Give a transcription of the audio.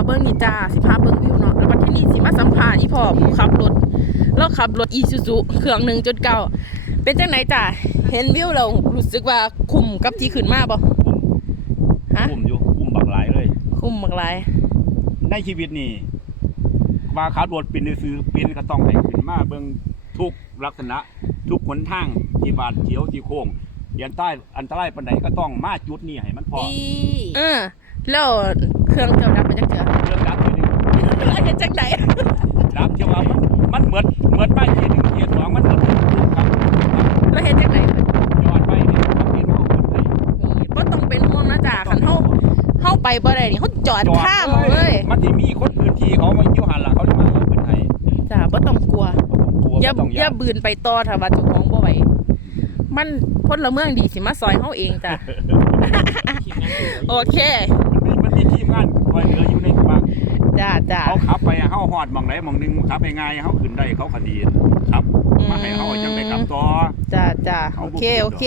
เอาเบิ้งนี่จ้าสิพาเบิ้งวิวเนาะแล้ววันที่นี่สิมาสัมภาษณ์อีพ่อผู้ขับรถแล้วขับรถอีซูซูเครื่องหนึ่งจุดเก้าเป็นจังไหนจ้าเห็นวิวเรารู้สึกว่าคุ้มกับที่ขึ้นมาบ่ฮะคุ้มอยู่คุ้มบักหลายเลย คุ้มมากหลาย ในชีวิตนี่ว่าขับรถเป็นซื้อๆเป็นก็ต้องให้ขึ้นมาเบิ่งทุกลักษณะ ทุกหนทางที่บาดเฉียวที่โค้งเดียนใต้อันตรายปานใดก็ต้องมาจุดนี้ให้มันพอเออแล้ว เครื่องเจ้าดับไปจักเจือเรื่องดับทีหนึงแล้วเห็นจังไหนดับที่ว่ามันมันเหมือนเหมือนป้ายทีหนึ่งทีสองมันเหมือนทุกครับแล้วเห็นจังไหนยอดไปเนี่ยเขาเปลี่ยนมาเอาขึ้นไปนี่บ่ต้องเป็นห่วงนะจ้าคันเฮาเฮาไปบ่ได้นี่เฮาจอดข้ามเอาเลยมันที่มีคนพื้นที่เขามาอยู่หันหลังเขาเลยมาเอาขึ้นให้จ้าบ่ต้องกลัวกลัวอย่าบ่ต้องอย่าบืนไปต่อถ้าว่าเจ้าของบ่ไหวมันพลเมืองดีสิมาซอยเฮาเองจ้ะ โอเค มันมีมันมีทีมงานคอยเหลืออยู่ในบางจ้าจ้าเขาขับไปเฮาฮอดหมองไหนหมองหนึงขับไปง่ายเฮาขึ้นได้เขาคดีครับมาให้เฮาจังไปขับต่อจ้าจ้าเขาโอบ่เคผิดหรอกโอเค